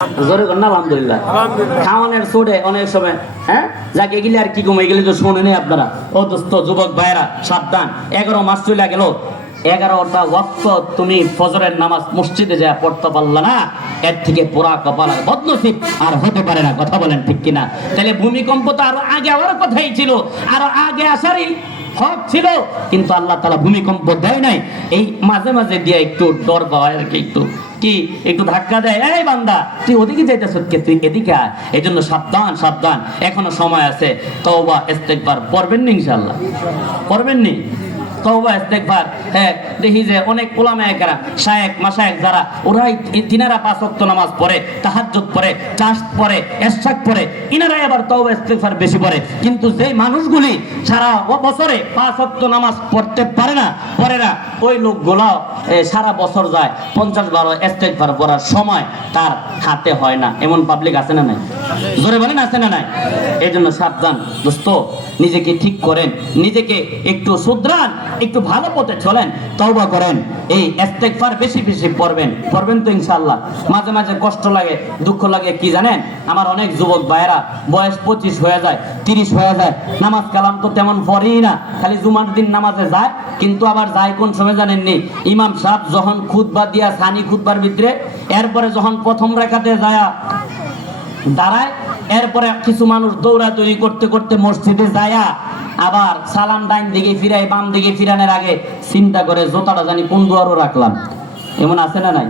জোরে কর না আলহামদুলিল্লাহ। খাওয়ানোর ছোটে অনেক সময় যাকে এগুলি আর কি কমে গেলে তো শোনেনি আপনারা। ও দোস্ত যুবক ভাইরা সাবধান, 11 মাস চলে গেল, 11টা ওয়াক্ত তুমি ফজরের নামাজ মসজিদে যা পড়তে পারলা না, এর থেকে পুরা কপাল আর বদনসিব আর হতে পারে না। কথা বলেন ঠিক কিনা? তাহলে ভূমিকম্প তো আরো আগে আবার কথাই ছিল, আরো আগে আসারই হক ছিল, কিন্তু আল্লাহ তাআলা ভূমিকম্প দেয় নাই। এই মাঝে মাঝে দিয়ে একটু ডর পাওয়া আর কি, একটু ধাক্কা দেয়, এই বান্দা তুই ওদিকে যাইতেছ কে, তুই এদিকে আয়। এই জন্য সাবধান সাবধান, এখনো সময় আছে। তওবা ইস্তেগফার পড়বেন নি ইনশাআল্লাহ? পড়বেন নি তওবা ইস্তেগফার? হ্যাঁ, দেখি যে অনেক উলামায়ে কেরাম, শায়েখ মাশায়েখ যারা, ওরাই তিনারা 5 ওয়াক্ত নামাজ পড়ে, তাহাজ্জুদ পড়ে, চাশ পড়ে, ইশরাক পড়ে, ইনারাই আবার তওবা ইস্তেগফার বেশি পড়ে। কিন্তু যেই মানুষগুলি সারা বছরে 5 ওয়াক্ত নামাজ পড়তে পারে না, ওই লোকগুলো সারা বছর যায় 50 বার ইস্তেগফার পড়ার সময় তার হাতে হয় না। এমন পাবলিক আছে না নাই? জোরে বলেন আছে না নাই? এই জন্য সাবধান দোস্ত, নিজেকে ঠিক করেন, নিজেকে একটু শুধরান, একটু ভালো পথে চলেন, তওবা করেন, এই ইস্তেগফার বেশি বেশি পড়বেন তো ইনশাআল্লাহ। মাঝে মাঝে কষ্ট লাগে, দুঃখ লাগে, কি জানেন? আমার অনেক যুবক ভাইয়েরা বয়স 25 হয়ে যায়, 30 হয়ে যায়, নামাজ কালাম তো তেমন পড়েই না, খালি জুমার দিন নামাজে যায়। কিন্তু আবার যায় কোন সময় জানেননি? ইমাম সাহেব যখন খুতবা দিয়া সানি খুতবার ভিতরে, এরপরে যখন প্রথম রাকাতে যায় দাঁড়ায়, এরপরে কিছু মানুষ দৌড়াদৌড়ি করতে করতে মসজিদে যায়, আবার সালাম ডাইন দিকে ফিরাই, বাম দিকে ফিরানোর আগে চিন্তা করে জোতাটা জানি কোন দুয়ারও রাখলাম। এমন আছে না নাই?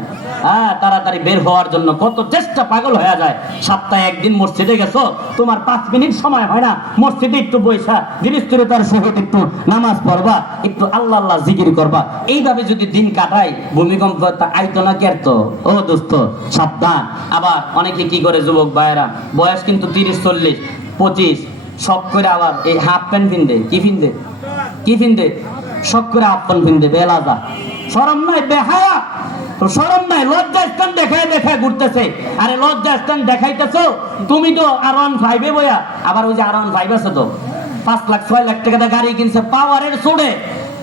তাড়াতাড়ি বের হওয়ার জন্য কত চেষ্টা, পাগল হয়ে যায়। সপ্তাহে একদিন মসজিদে গেছো, তোমার 5 মিনিট সময় হয় না মসজিদে একটু বৈশা ধীরস্থিরতার সহিত একটু নামাজ পড়বা, একটু আল্লাহ আল্লাহ জিকির করবা। এইভাবে যদি দিন কাটাই, ভূমিকম্প আইতো না কেরতো? ও দোস্ত সাবধান। আবার অনেকে কি করে যুবক ভাইয়েরা, বয়স কিন্তু 30, 40, 25, শখ করে আবার এই হাফ প্যান্ট পিনদে, কি পিনদে শখ করে হাফ প্যান্ট পিনদে, বেলাজা, শরম নাই, বেহায়া শরম নাই, লজ্জা স্থান দেখায় ঘুরতেছে। আরে লজ্জা স্থান দেখাইতেছো তুমি তো R15 বইয়া, আবার ওই যে R15 আছে তো 5 লাখ 6 লাখ টাকা গাড়ি কিনছে, পাওয়ারের ছোড়ে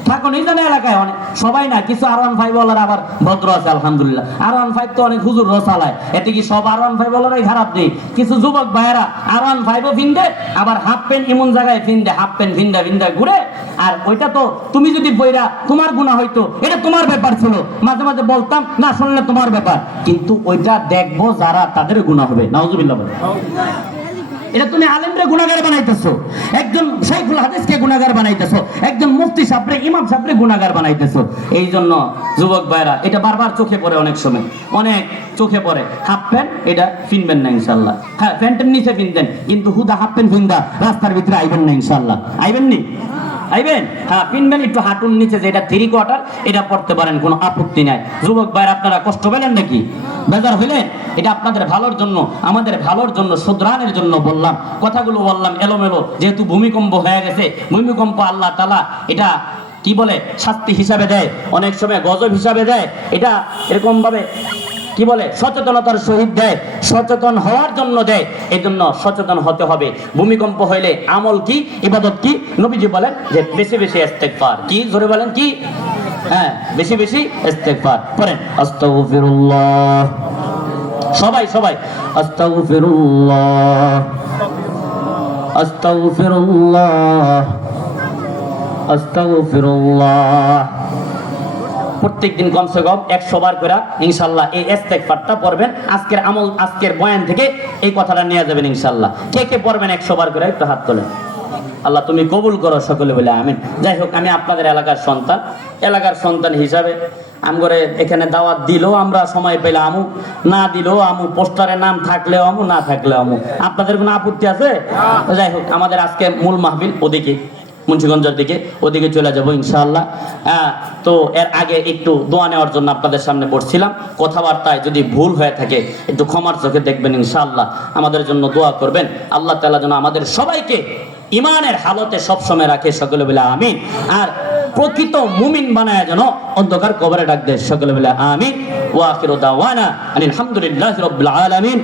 থাকো নিজ এলাকায় অনেক সবাই না, কিছু R15 বলার আবার ভদ্র আছে আলহামদুলিল্লাহ। R15 তো অনেক হুজুর চালায়, এতে কি সব R15 বলারই খারাপ নেই। কিছু যুবক ভাইয়েরা R15 ফিনদে, আবার হাফ প্যান্ট এমন জায়গায় ফিনদে, হাফ প্যান্ট ভিন্দা ঘুরে। আর ওইটা তো তুমি যদি বইরা তোমার গুনাহ হইতো, এটা তোমার ব্যাপার ছিল, মাঝে মাঝে বলতাম না, শুনলে তোমার ব্যাপার, কিন্তু ওইটা দেখবো যারা, তাদের গুনাহ হবে। নাউজুবিল্লাহ বলে। এটা তুমি আলেমরে গুনাহগার বানাইতেছো, একজন শাইখুল হাদিসকে গুনাহগার বানাইতেছো, একজন মুফতি সাহেবরে, ইমাম সাহেবরে গুনাহগার বানাইতেছো। এই জন্য যুবক ভাইরা এটা বারবার চোখে পড়ে, অনেক সময় অনেক চোখে পড়ে। হাফ প্যান্ট এটা ফিনবেন না ইনশাআল্লাহ। হ্যাঁ, প্যান্টের নিচে ফিনতেন, কিন্তু হুদা হাফ প্যান্ট ফিন্দা রাস্তার ভিতরে আইবেন না ইনশাআল্লাহ। আইবেন নি? আইবেন? হ্যাঁ, পিনবেন একটু হাঁটুর নিচে, যেটা 3 কোয়ার্টার, এটা পড়তে পারেন, কোনো আপত্তি নাই। যুবক ভাইরা আপনারা কষ্ট পেলেন নাকি? বেজার হইলেন? এটা আপনাদের ভালোর জন্য, আমাদের ভালোর জন্য, শুধরানের জন্য বললাম, কথাগুলো বললাম এলোমেলো, যেহেতু ভূমিকম্প হয়ে গেছে। ভূমিকম্প আল্লাহ তাআলা এটা কি বলে, শাস্তি হিসাবে দেয়, অনেক সময় গজব হিসাবে দেয়, এটা এরকম ভাবে কি বলে, সচেতনতার সহিত দেয়, সচেতন হওয়ার জন্য দেয়। এই জন্য সচেতন হতে হবে। ভূমিকম্প হইলে আমল কি, ইবাদত কি? নবীজি বলেন যে বেশি বেশি ইস্তেগফার। কি জোরে বলেন? কি? হ্যাঁ, বেশি বেশি ইস্তেগফার পড়েন। আস্তাগফিরুল্লাহ, সবাই আস্তাগফিরুল্লাহ, আস্তাগফিরুল্লাহ, আস্তাগফিরুল্লাহ। প্রত্যেকদিন কমসে কম 100 বার করে ইনশাআল্লাহ এই ইস্তেগফারটা পড়বেন। আজকের আমল, আজকের বয়ান থেকে এই কথাটা নিয়ে যাবেন ইনশাআল্লাহ। কে পড়বেন 100 বার করে? একটু হাত তোলেন। আল্লাহ তুমি কবুল করো, সকলে বলে আমিন। যাই হোক, আমি আপনাদের এলাকার সন্তান হিসাবে আমগরে এখানে দাওয়াত দিলেও আমরা সময় পেলে আমু, না দিলেও আমু, পোস্টারে নাম থাকলেও আমু, না থাকলেও আমু। আপনাদের কোনো আপত্তি আছে? যাই হোক, আমাদের আজকে মূল মাহফিল ওদিকে, মুন্সিগঞ্জের দিকে, ওদিকে চলে যাবো ইনশাআল্লাহ। তো এর আগে একটু দোয়া নেওয়ার জন্য আপনাদের সামনে পড়ছিলাম। কথাবার্তায় যদি ভুল হয়ে থাকে একটু ক্ষমার চোখে দেখবেন ইনশাআল্লাহ। আমাদের জন্য দোয়া করবেন, আল্লাহ তাআলা যেন আমাদের সবাইকে ইমানের হালতে সবসময় রাখে, সকলে বলে আমিন। আর প্রকৃত মুমিন বানায় যেন অন্ধকার কবরে ডাক দেয়, সকলে বলে আমিন। ওয়া আখিরু দাওয়ানা আলহামদুলিল্লাহি রাব্বিল আলামিন।